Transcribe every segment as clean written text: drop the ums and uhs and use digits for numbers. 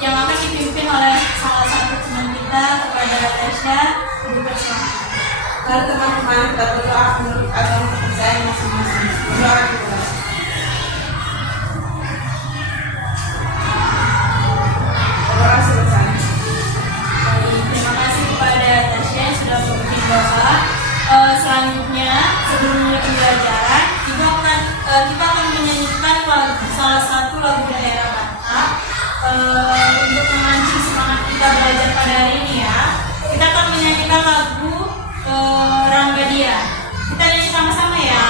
yang akan dipimpin oleh salah satu teman kita kepada Tasya. Dipersilakan. Mari teman-teman kita berdoa menurut agama kepercayaan masing-masing. Berdoa kita. Berdoa selesai. Baik, terima kasih kepada Tasya yang sudah memimpin doa. Selanjutnya, sebelum mulai pembelajaran, kita akan menyanyikan salah satu lagu daerah Batak untuk memancing semangat kita belajar pada hari ini ya. Kita akan menyanyikan lagu Rangga Dia. Kita nyanyi sama-sama ya.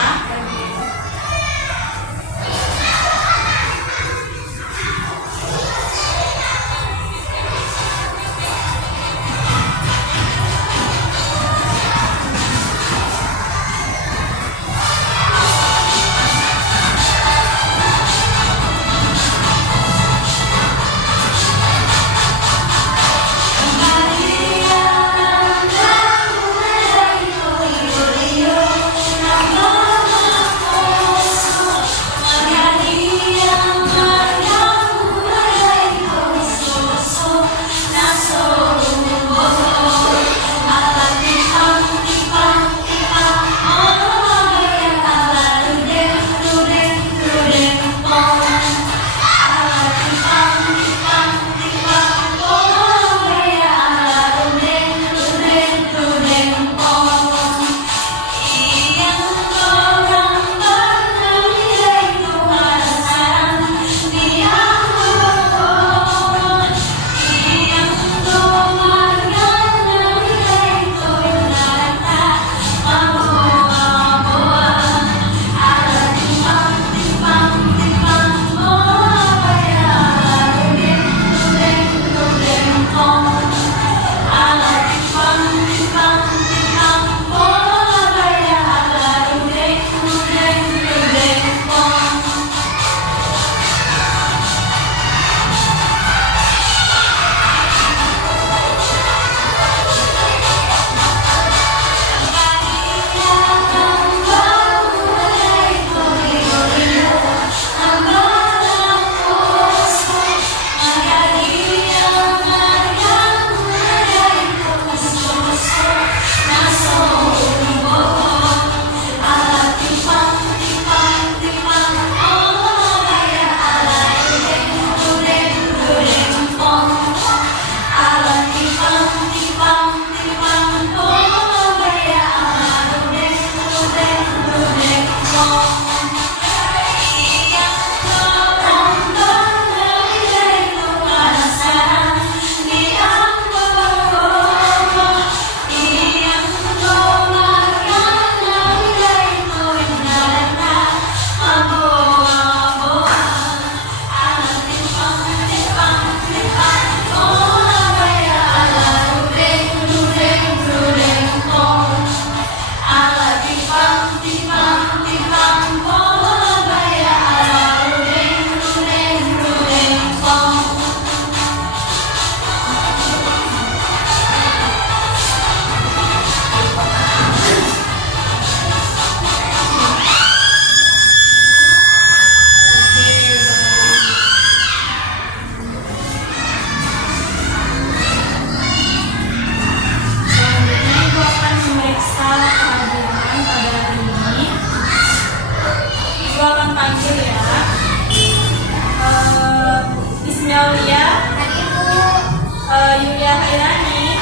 Yulia Hairani,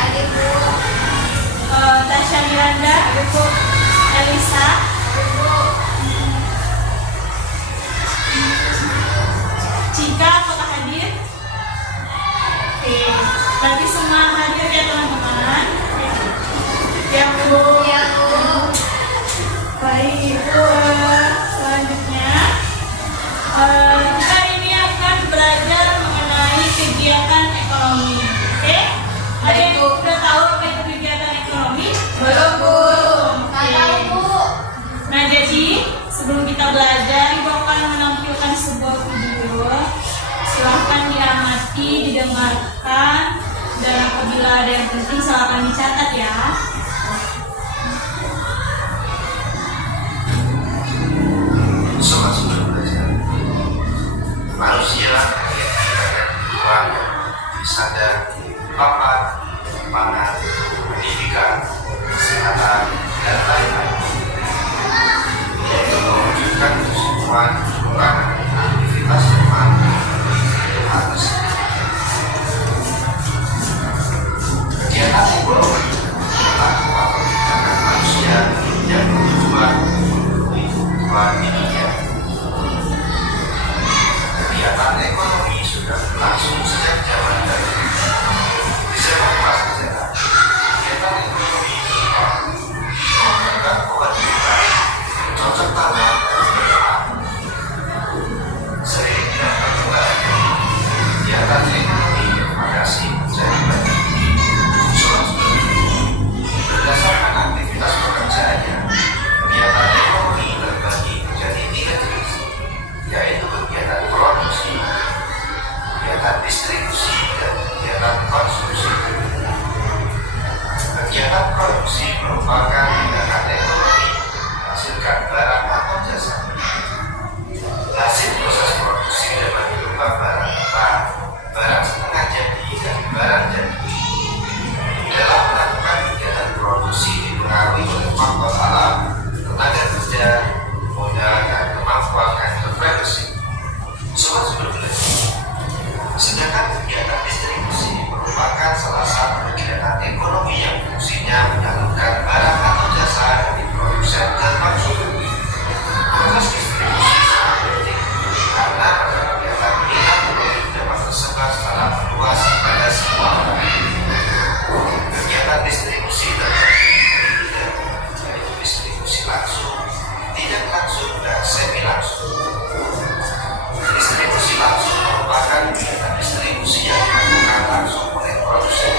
Tasya Miranda, Elisa, Cika, apakah hadir? Oke, berarti semua hadir ya teman-teman. Ya Bu. Ya Bu. Baik Ibu. Selanjutnya kita ini akan belajar mengenai kegiatan ekonomi. Oke? Ada yang udah tahu apa itu kegiatan ekonomi? Belum Bu. Tahu Bu. Nah jadi sebelum kita belajar, Ibu akan menampilkan sebuah video. Silahkan diamati, didengarkan, dan apabila ada yang penting silahkan dicatat ya. Sobat sudah belajar. Manusia dua sadar, papan, pangan, pendidikan, kesehatan, dan lain-lain. Untuk mewujudkan keseluruhan pengembangan aktivitas yang mampu harus kegiatan ekonomi adalah kebijakan manusia yang bertujuan memenuhi kebutuhan dunia. Kegiatan ekonomi sudah berlangsung sejak zaman dahulu. Di zaman prasejarah, kegiatan ekonomi merupakan kewajiban cocok tanam dan berdoa. Sering dilakukan kegiatan ekonomi masih menjadi bagian berdasarkan aktivitas pekerjaannya. Kegiatan ekonomi terbagi menjadi 3 jenis, yaitu kegiatan produksi, kegiatan distribusi, dan kegiatan konsumsi. Kegiatan produksi merupakan tindakan ekonomi menghasilkan barang atau jasa. Hasil proses produksi dapat berupa barang mentah, barang setengah jadi, dan barang jadi. Dalam melakukan kegiatan produksi dipengaruhi oleh faktor alam, tenaga kerja, modal, dan kemampuan entrepreneurship. Sobat belajar. Sedangkan kegiatan distribusi merupakan salah satu kegiatan ekonomi yang fungsinya menyalurkan barang atau jasa dari produsen ke konsumen. Proses distribusi sangat penting karena pada kegiatan ini ekonomi dapat tersebar secara meluas pada semua orang. Kegiatan distribusi terbagi tiga, yaitu distribusi langsung, tidak langsung, dan semi langsung. Distribusi langsung merupakan kegiatan distribusi yang dilakukan langsung oleh produsen,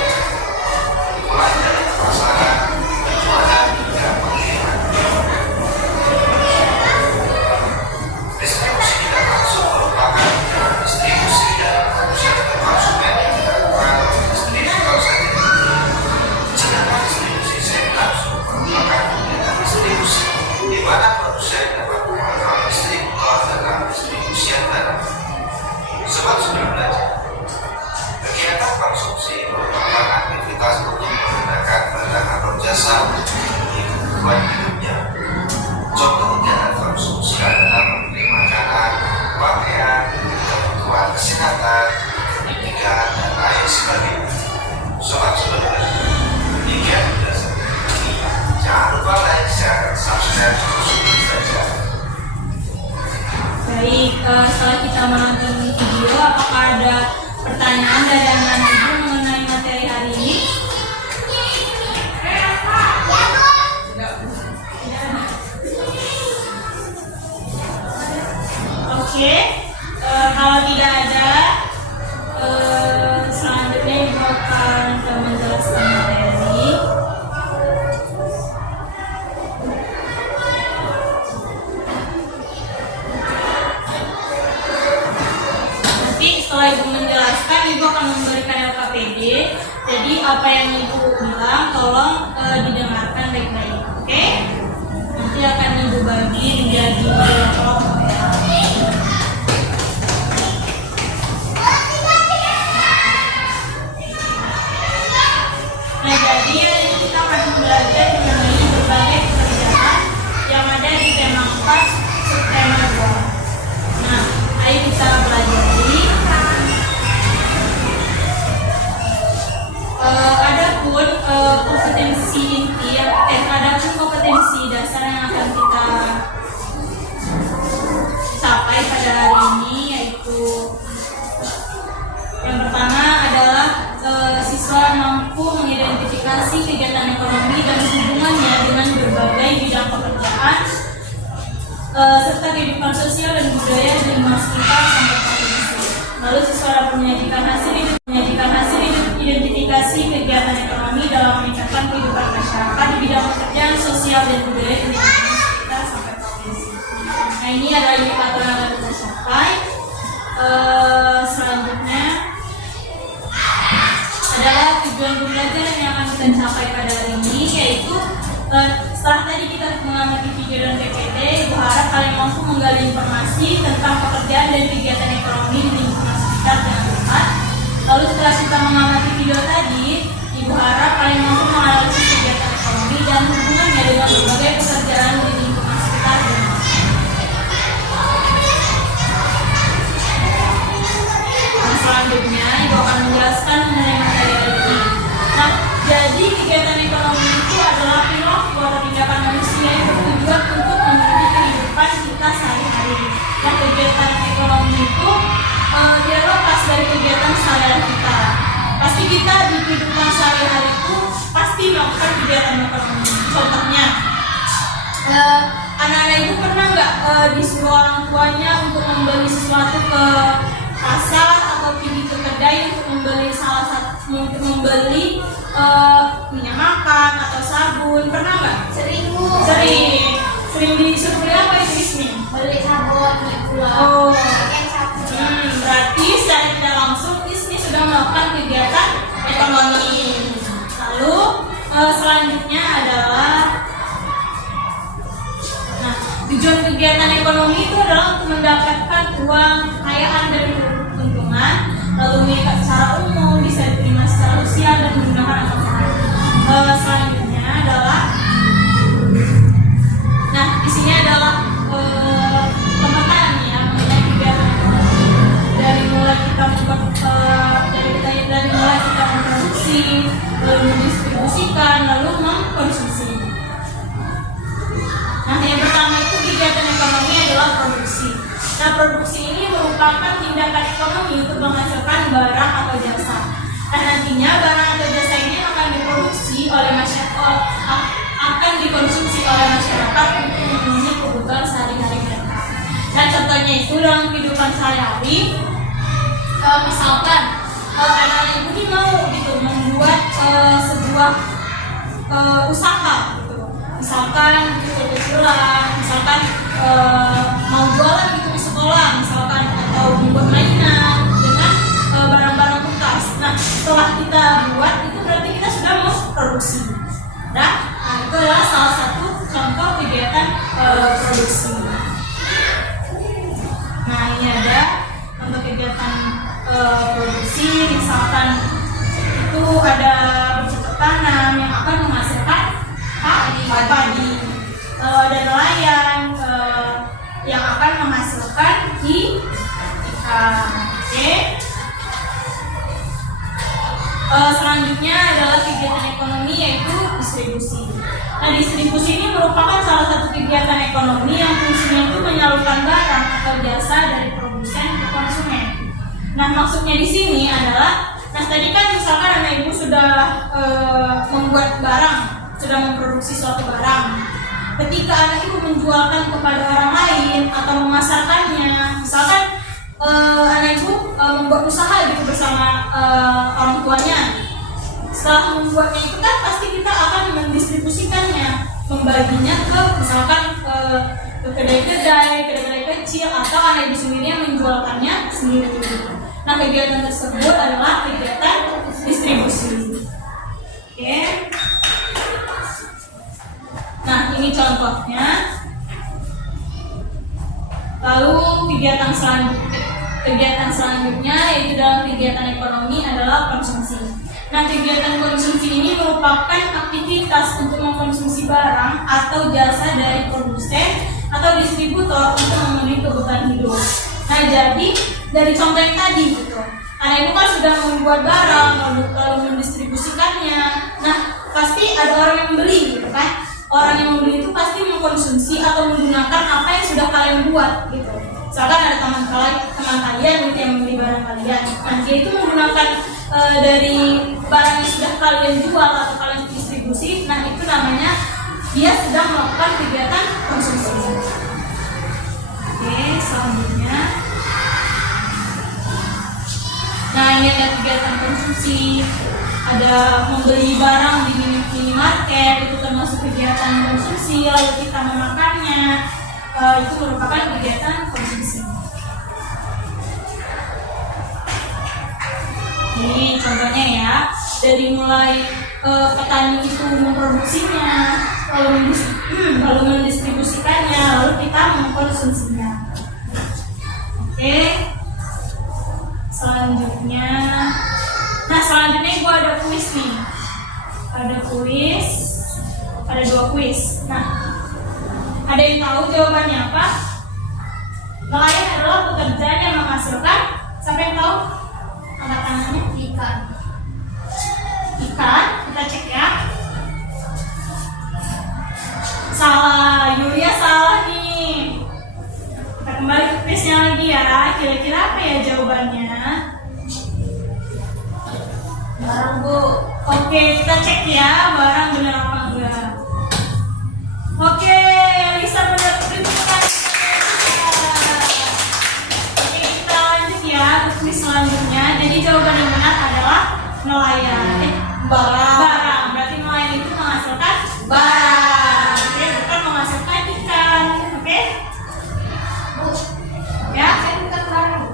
mulai dari pemasaran, penjualan, hingga pengiriman. Distribusi tidak langsung merupakan kegiatan distribusi dari produsen ke konsumen yang dilakukan oleh distributor sendiri. Sedangkan distribusi semi langsung merupakan kegiatan distribusi di mana produsen dapat mengontrol distributor dalam distribusian barang. Sobat sudah belajar. Kegiatan konsumsi merupakan aktivitas untuk menggunakan barang atau jasa untuk memenuhi kebutuhan hidupnya. Contoh kegiatan konsumsi adalah membeli makanan, pakaian, kebutuhan kesehatan, pendidikan, dan lain sebagainya. Sobat sudah belajar. Demikian berdasarkan ini. Jangan lupa like, share, dan subscribe untuk belajar. Baik, setelah kita menonton video, apakah ada pertanyaan dari anak ibu mengenai materi hari ini? Oke, kalau tidak ada, selanjutnya ibu akan menjelaskan materi. Setelah ibu menjelaskan, ibu akan memberikan LKPD. Jadi apa yang ibu bilang tolong didengarkan baik-baik, oke? Nanti akan ibu bagi menjadi kelompok ya. Nah, jadi hari ini kita akan belajar mengenai berbagai pekerjaan yang ada di tema 4 subtema 2. Nah, ayo kita pelajari. Adapun kompetensi inti, adapun kompetensi dasar yang akan kita capai pada hari ini, yaitu yang pertama adalah siswa mampu mengidentifikasi kegiatan ekonomi dan hubungannya dengan berbagai bidang pekerjaan serta kehidupan sosial dan budaya di sekitar sampai provinsi. Lalu siswa dapat menyajikan hasil identifikasi kegiatan ekonomi dalam meningkatkan kehidupan masyarakat di bidang pekerjaan sosial dan budaya di sekitar sampai provinsi. Nah, ini adalah indikator yang akan kita capai. Selanjutnya adalah tujuan pembelajaran yang akan kita capai pada hari ini, yaitu setelah tadi kita mengamati video dan PPT, ibu harap kalian mampu menggali informasi tentang pekerjaan dan kegiatan ekonomi di lingkungan sekitar dengan tepat. Lalu setelah kita mengamati video tadi, Ibu harap kalian mampu menganalisis kegiatan ekonomi dan hubungannya dengan berbagai pekerjaan di lingkungan sekitar. Nah, selanjutnya Ibu akan menjelaskan mengenai materi ini. Nah, jadi kegiatan ekonomi itu adalah pilot buat tindakan manusia yang bertujuan untuk memenuhi kehidupan kita sehari-hari. Nah, kegiatan ekonomi itu dia lepas dari kegiatan sehari-hari kita. Pasti kita di kehidupan sehari-hari itu pasti melakukan kegiatan ekonomi. Contohnya, anak-anak ibu pernah nggak disuruh orang tuanya untuk membeli sesuatu ke pasar atau pergi ke kedai untuk membeli minyak makan atau sabun? Pernah nggak? Sering, Bu. Sering disuruh beli apa itu Ismi? Beli sabun, beli gula. Oh. Pakai sabun. Berarti secara tidak langsung Ismi sudah melakukan kegiatan ekonomi. Lalu selanjutnya adalah, nah, tujuan kegiatan ekonomi itu adalah untuk mendapatkan uang, kekayaan dan keuntungan, lalu mengikat secara umum, bisa diterima secara sosial dan menggunakan akal sehat. Selanjutnya adalah, nah di sini adalah pemetaan ya mengenai kegiatan ekonomi. Dari mulai kita memproduksi, lalu mendistribusikan, lalu mengkonsumsi. Nah, yang pertama itu kegiatan ekonomi adalah produksi. Nah, produksi ini merupakan tindakan ekonomi untuk menghasilkan barang atau jasa. Nah, nantinya barang atau jasa ini akan diproduksi oleh masyarakat, akan dikonsumsi oleh masyarakat untuk memenuhi kebutuhan sehari-hari mereka. Nah, contohnya itu dalam kehidupan sehari-hari, misalkan anak-anak ibu ini mau gitu membuat sebuah usaha gitu. Misalkan kecil-kecilan, misalkan mau jualan gitu di sekolah, misalkan atau membuat mainan dengan barang-barang bekas. Nah, setelah kita buat itu berarti kita sudah mau produksi. Nah, itu adalah salah satu contoh kegiatan produksi. Nah, ini ada contoh kegiatan produksi, misalkan itu ada bercocok tanam yang akan menghasilkan padi. Ada nelayan yang akan menghasilkan ikan. Oke. Selanjutnya adalah kegiatan ekonomi yaitu distribusi. Nah, distribusi ini merupakan salah satu kegiatan ekonomi yang fungsinya itu menyalurkan barang atau jasa dari produsen ke konsumen. Nah, maksudnya di sini adalah, nah tadi kan misalkan anak ibu sudah membuat barang, sudah memproduksi suatu barang. Ketika anak ibu menjualkan kepada orang lain atau memasarkannya, misalkan anak ibu membuat usaha gitu bersama orang tuanya. Setelah membuatnya itu kan pasti kita akan mendistribusikannya, membaginya ke misalkan ke kedai-kedai kecil, atau anak ibu sendiri yang menjualkannya sendiri. Nah, kegiatan tersebut adalah kegiatan distribusi. Oke. Nah, ini contohnya. Lalu kegiatan selanjutnya yaitu dalam kegiatan ekonomi adalah konsumsi. Nah, kegiatan konsumsi ini merupakan aktivitas untuk mengkonsumsi barang atau jasa dari produsen atau distributor untuk memenuhi kebutuhan hidup. Nah, jadi dari contoh yang tadi gitu, anak ibu kan sudah membuat barang lalu mendistribusikannya. Nah, pasti ada orang yang membeli gitu kan. Orang yang membeli itu pasti mengkonsumsi atau menggunakan apa yang sudah kalian buat gitu. Misalkan ada teman kalian gitu yang membeli barang kalian. Nah, dia itu menggunakan dari barang yang sudah kalian jual atau kalian distribusi. Nah, itu namanya dia sedang melakukan kegiatan konsumsi. Oke, selanjutnya. Nah, ini ada kegiatan konsumsi. Ada membeli barang di minimarket, itu termasuk kegiatan konsumsi. Lalu kita memakannya, itu merupakan kegiatan konsumsi. Ini contohnya ya, dari mulai petani itu memproduksinya, lalu mendistribusikannya, lalu kita mengkonsumsinya. Oke, selanjutnya ada kuis nih. Ada kuis. Ada 2 kuis. Nah, ada yang tahu jawabannya apa? Nelayan adalah pekerjaan yang menghasilkan. Siapa yang tahu? Angkat tangannya. Ikan. Ikan. Kita cek ya. Salah, Yulia salah nih. Kita kembali ke kuisnya lagi ya. Kira-kira apa ya jawabannya? Barang, Bu. Oke, kita cek ya barang benar apa enggak. Oke, Lisa benar. Terima kasih. Oke, kita lanjut ya ke kuis selanjutnya. Jadi jawaban yang benar adalah nelayan. Barang. Berarti nelayan itu menghasilkan barang. Oke, bukan menghasilkan ikan. Oke? Bu. Ya. Ikan bukan barang.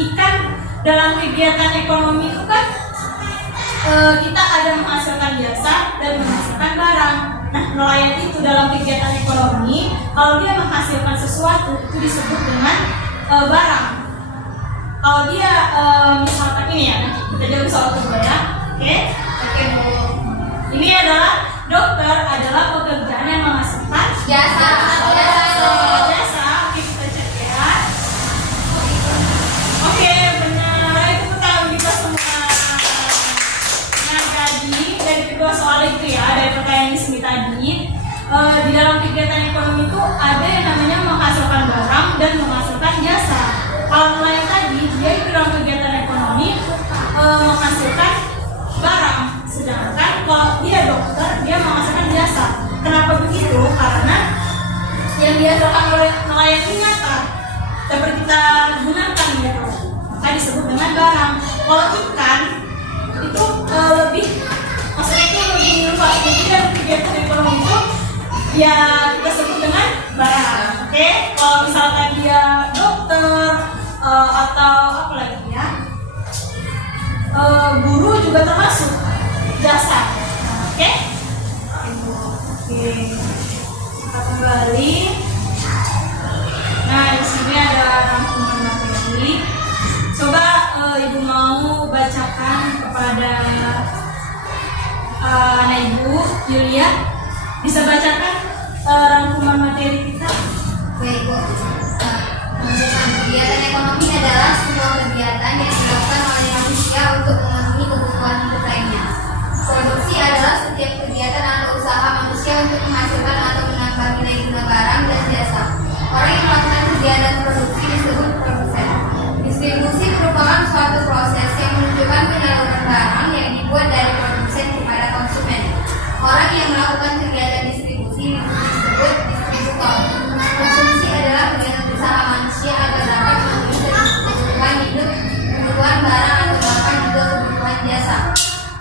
Ikan dalam kegiatan ekonomi itu kan kita ada menghasilkan jasa dan menghasilkan barang. Nah, nelayan itu dalam kegiatan ekonomi, kalau dia menghasilkan sesuatu itu disebut dengan barang. Kalau dia misalkan ini ya, kita jawab soal kedua ya. Oke? Oke, Bu. Ini adalah dokter adalah pekerjaan yang menghasilkan Jasa. jasa. Oke, kita cek ya. Oke, benar. Itu tahu kita semua. Nah, jadi dari kedua soal itu ya, dari pertanyaan Ismi tadi, di dalam kegiatan ekonomi itu ada yang namanya menghasilkan barang dan menghasilkan jasa. Kalau nelayan tadi, dia itu dalam kegiatan ekonomi menghasilkan barang, sedangkan kalau dia dokter, dia menghasilkan jasa. Kenapa begitu? Karena yang dihasilkan oleh nelayan ini nyata dapat kita gunakan gitu, maka disebut dengan barang. Kalau ikan itu lebih, maksudnya itu lebih luas. Jadi dalam kegiatan ekonomi itu ya kita sebut dengan barang. Oke, kalau misalkan dia dokter atau apa lagi ya, guru juga termasuk jasa. Oke, kita kembali. Nah, di sini ada rangkuman materi. Coba ibu mau bacakan kepada anak ibu Yulia, bisa bacakan rangkuman materi kita. Baik, Bu. Kegiatan ekonomi adalah sebuah kegiatan yang dilakukan oleh manusia untuk memenuhi kebutuhan hidup lainnya. Produksi adalah setiap kegiatan atau usaha manusia untuk menghasilkan atau menambah nilai guna barang dan jasa. Orang yang melakukan kegiatan produksi disebut produsen. Distribusi merupakan suatu proses yang menunjukkan penyaluran barang yang dibuat dari produsen kepada konsumen. Orang yang melakukan kegiatan distribusi disebut distributor. Konsumsi adalah kegiatan usaha manusia agar dapat memenuhi kebutuhan hidup, kebutuhan barang atau bahkan juga kebutuhan jasa.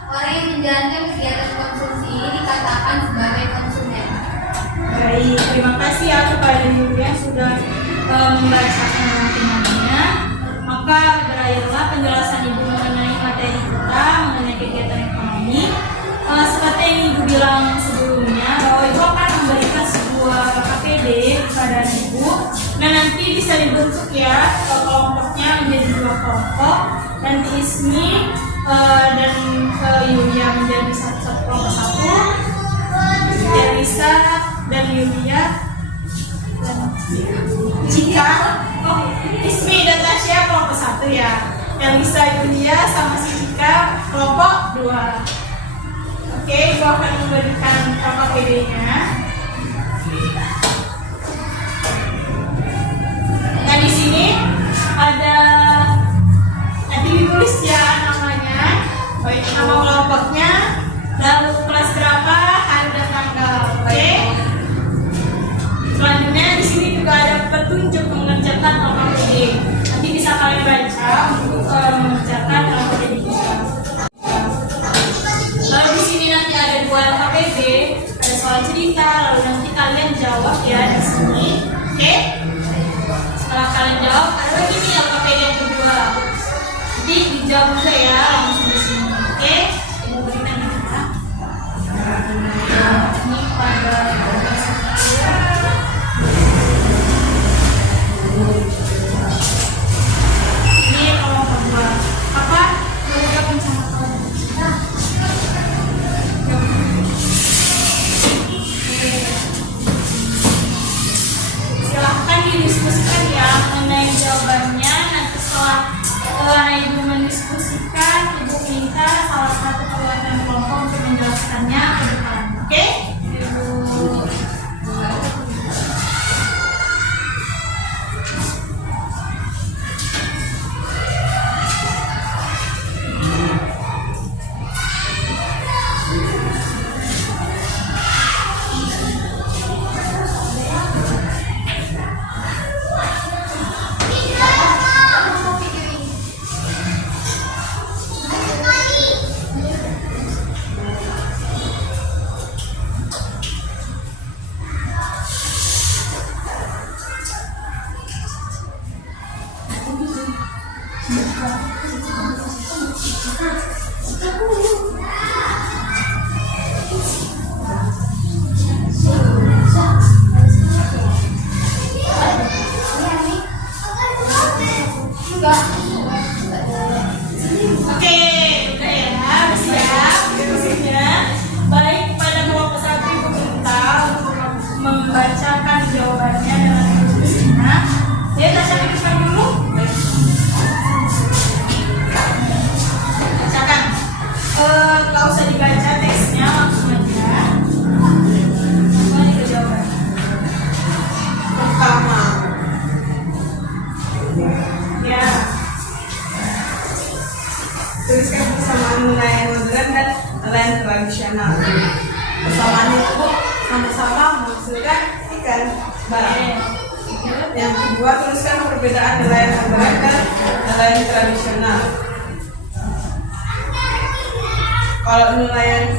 Orang yang menjalankan kegiatan konsumsi ini dikatakan sebagai konsumen. Baik, terima kasih ya kepada Yulia yang sudah membacakan rangkumannya. Maka berakhirlah penjelasan ibu mengenai materi kita mengenai kegiatan ekonomi. Seperti yang ibu bilang sebelumnya, bahwa ibu akan memberikan sebuah KPD kepada ibu. Nah, nanti bisa dibentuk ya kelompoknya menjadi 2 kelompok. Nanti Ismi dan Yulia menjadi satu kelompok satu. Elisa dan Yulia dan Cika. Oh, Ismi dan Tasya kelompok 1 ya. Elisa, Yulia sama si Cika kelompok 2. Oke, ibu akan memberikan KPD-nya. Nah, di sini ada nanti ditulis ya namanya, nama kelompoknya, lalu kelas berapa, hari dan tanggal. Oke. Selanjutnya di sini juga ada petunjuk mengerjakan KPD. Nanti bisa kalian baca untuk mengerjakan KPD kita. Lalu di sini nanti ada 2 KPD, ada soal cerita, lalu nanti kalian jawab ya di sini. Oke? Setelah kalian jawab, ada lagi nih KPD yang kedua. Nanti dijawab juga ya langsung di sini. Oke? Ibu berikan ya. Ini pada ini kelompok 2. usah dibaca teksnya, langsung aja. Langsung aja jawaban. Pertama, Ya. tuliskan persamaan nelayan modern dan nelayan tradisional. Persamaan itu sama-sama menghasilkan ikan barang. Yang kedua, tuliskan perbedaan nelayan modern dan nelayan tradisional. Kalau nelayan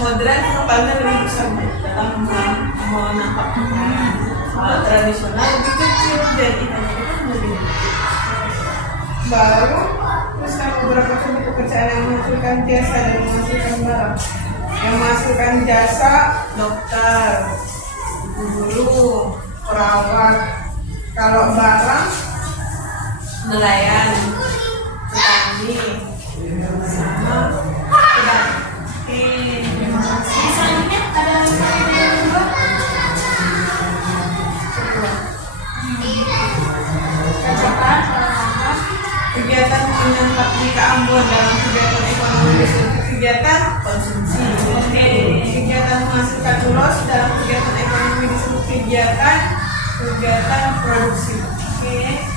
modern, kapalnya lebih besar dalam menangkap ikan. Kalau tradisional lebih kecil dan ikannya itu lebih kecil. Baru, tuliskan beberapa contoh pekerjaan yang menghasilkan jasa dan menghasilkan barang. Yang menghasilkan jasa, dokter, guru, perawat. Kalau barang, nelayan, petani, sama pedagang. Terima kasih. Selanjutnya ada yang kedua. Bacakan salah. Kegiatan menyantap di Ambon dalam kegiatan ekonomi disebut kegiatan konsumsi. Kegiatan menghasilkan ulos dalam kegiatan ekonomi disebut kegiatan produksi.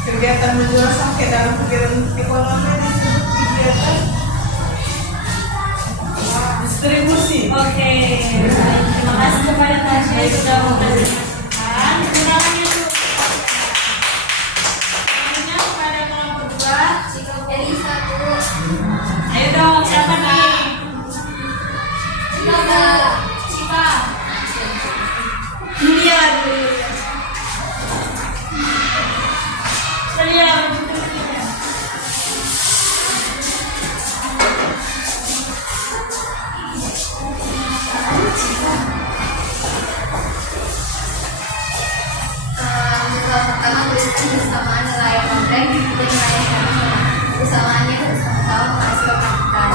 Kegiatan menjual songket dalam kegiatan ekonomi disebut kegiatan distribusi. Oke, baik. Terima kasih kepada Tasya yang sudah mempresentasikan kekurangannya itu. Selanjutnya kepada kelompok 2. Ensiklopedia 1. Ayo dong, siapa nih? Cika. Julia dulu. Julia. Untuk pertama, tuliskan persamaan nelayan modern dan nelayan tradisional. Persamaannya harus sama-sama menghasilkan ikan.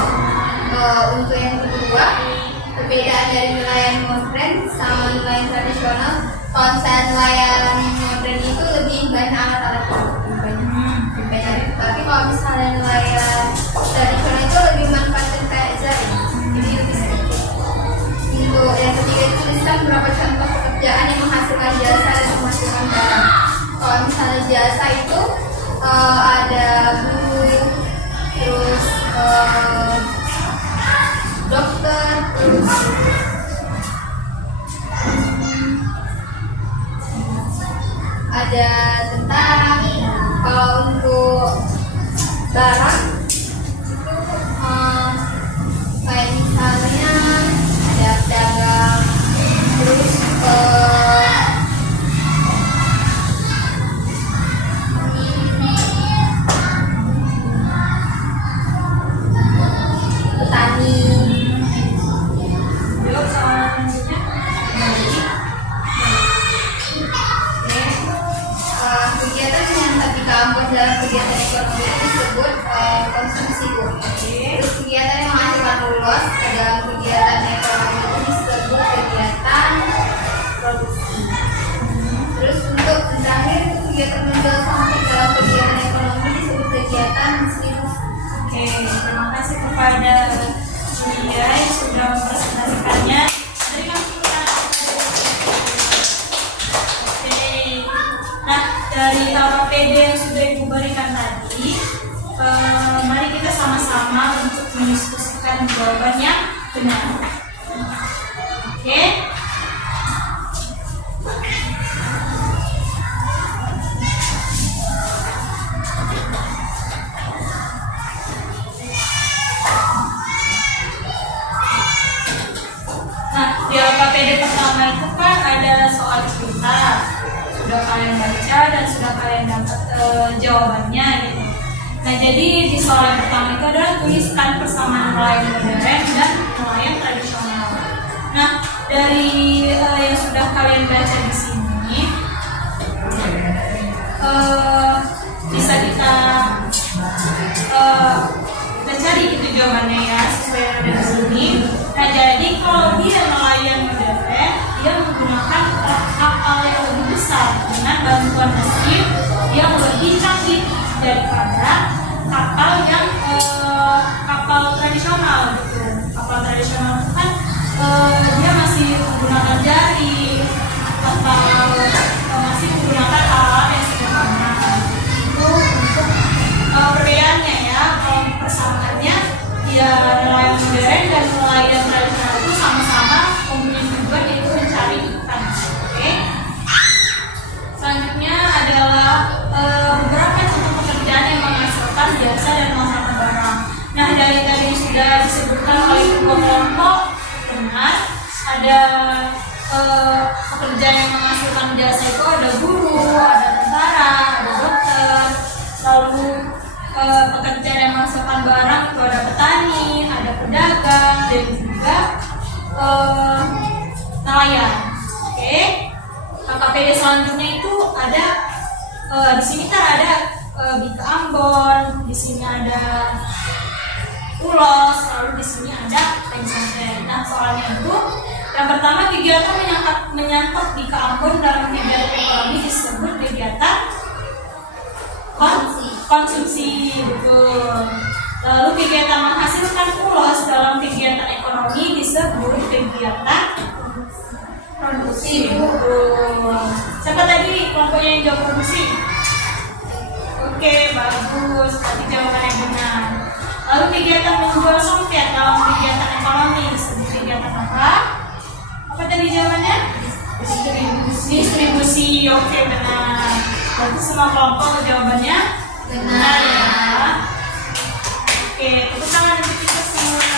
Untuk yang kedua, perbedaan dari nelayan modern sama nelayan tradisional. Konsep nelayan modern itu lebih banyak alat-alat, lebih banyak. Tapi kalau misalnya nelayan tradisional itu lebih manfaatkan kayak jaring, jadi lebih sedikit. Untuk yang ketiga itu tuliskan beberapa contoh pekerjaan yang menghasilkan jasa dan menghasilkan barang. Kalau misalnya jasa itu ada guru, terus dokter, terus ada tentara. Kalau untuk barang itu kayak misalnya ada pedagang, terus petani. Yuk, selanjutnya. Kegiatan menyantap di kampus dalam kegiatan ekonomi itu disebut konsumsi, Bu. Terus kegiatan yang menghasilkan ulos dalam kegiatan ekonomi itu disebut kegiatan produksi. Terus untuk terakhir kegiatan menjual songket dalam kegiatan ekonomi disebut kegiatan distribusi. Oke, terima kasih kepada Julia yang sudah mempresentasikannya. Berikan tepuk tangan. Oke, nah dari PD yang sudah Ibu berikan tadi, mari kita sama-sama untuk mendiskusikan jawaban yang benar. Oke. Nah, di LKPD pertama itu kan ada soal cerita. Sudah kalian baca dan sudah kalian dapat jawabannya gitu. Nah, jadi di soal yang pertama itu adalah tuliskan persamaan nelayan modern dan nelayan tradisional. Nah, dari yang sudah kalian baca di sini, bisa kita cari itu jawabannya ya sesuai yang ada di sini. Nah, jadi kalau dia nelayan modern, dia menggunakan kapal yang lebih besar dengan bantuan mesin yang lebih canggih daripada kapal yang kapal tradisional gitu. ya nelayan modern dan nelayan tradisional itu sama-sama mempunyai tujuan yaitu mencari ikan. Oke. Selanjutnya adalah beberapa contoh pekerjaan yang menghasilkan jasa dan menghasilkan barang. Nah, dari tadi sudah disebutkan oleh kedua kelompok, benar. Ada pekerjaan yang menghasilkan jasa itu ada guru, ada tentara, ada dokter. Lalu pekerjaan yang menghasilkan barang itu ada petani, ada pedagang, dan juga nelayan. Oke. KKPD selanjutnya itu ada di sini kan ada Bika Ambon, di sini ada Ulos, lalu di sini ada pesantren. Nah, soalnya itu yang pertama kegiatan menyangkut Bika Ambon dalam kegiatan ekonomi disebut kegiatan konsumsi, betul. Lalu kegiatan menghasilkan ulos dalam kegiatan ekonomi disebut kegiatan produksi. Siapa tadi kelompoknya yang jawab produksi? Oke, bagus. Tadi jawabannya benar. Lalu kegiatan menjual songket dalam kegiatan ekonomi disebut kegiatan apa? Apa tadi jawabannya? Distribusi. Oke, benar. Berarti semua kelompok jawabannya benar ya. Oke, tepuk tangan untuk kita semua.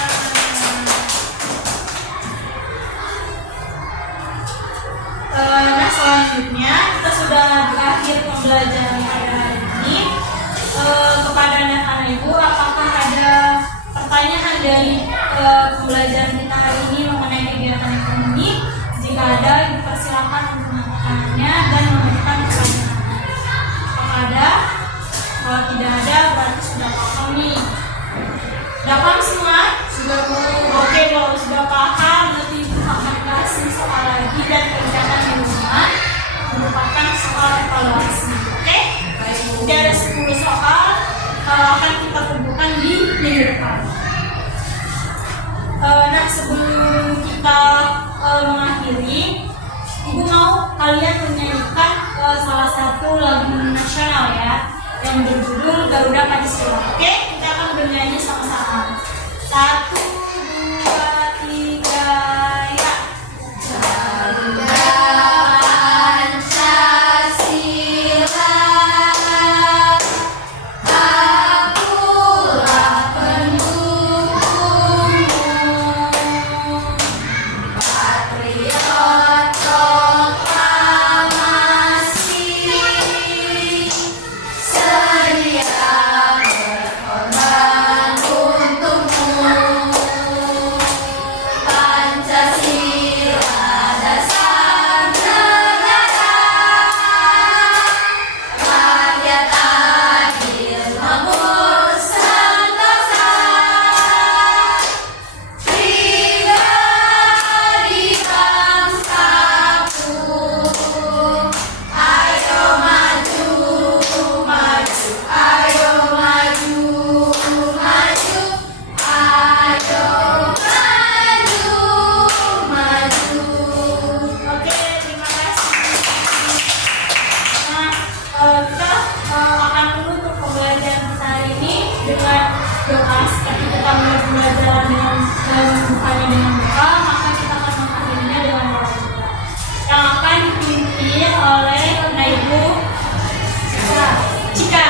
Nah, selanjutnya kita sudah berakhir pembelajaran pada hari ini. Kepada anak-anak ibu, apakah ada pertanyaan dari pembelajaran kita hari ini mengenai kegiatan ekonomi? Jika ada, dipersilakan untuk mengangkatnya dan memberikan pertanyaan. Apakah ada? Kalau tidak ada, berarti sudah paham nih. Sudah paham semua? Sudah. Oke, kalau sudah paham, nanti ibu akan kasih soal lagi dan kerjakan di rumah merupakan soal evaluasi. Oke? Jadi ada 10 soal akan kita kumpulkan di minggu depan. Nah, sebelum kita mengakhiri, ibu mau kalian menyanyikan salah satu lagu nasional ya, yang berjudul Garuda Pancasila. Oke, kita akan bernyanyi sama-sama. 1, 2, 3, ya. Garuda Pancasila, akulah pendukungmu, patriot proklamasi, sedia berkorban untukmu. Pancasila dasar negara, rakyat adil makmur sentosa, pribadi bangsaku, ayo maju, maju, ayo maju, maju, ayo maju, maju. Oke, terima kasih. Nah, kita akan menutup pembelajaran kita hari ini dengan doa. Seperti kita mulai pembelajaran dengan membukanya dengan doa, maka kita akan mengakhirinya dengan doa juga, yang akan dipimpin oleh Ibu Cika.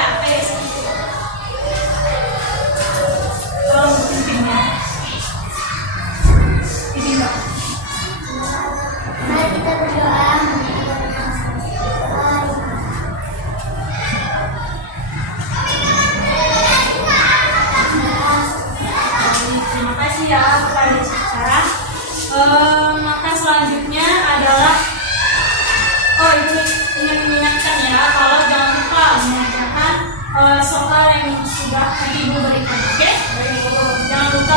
Tolong pimpinnya. Pimpin, Mbak. Mari kita berdoa. Terima kasih ya kepada Cika. Maka selanjutnya adalah ibu ingin mengingatkan ya, kalau jangan lupa mengerjakan soal yang sudah ibu berikan. Oke? Jangan lupa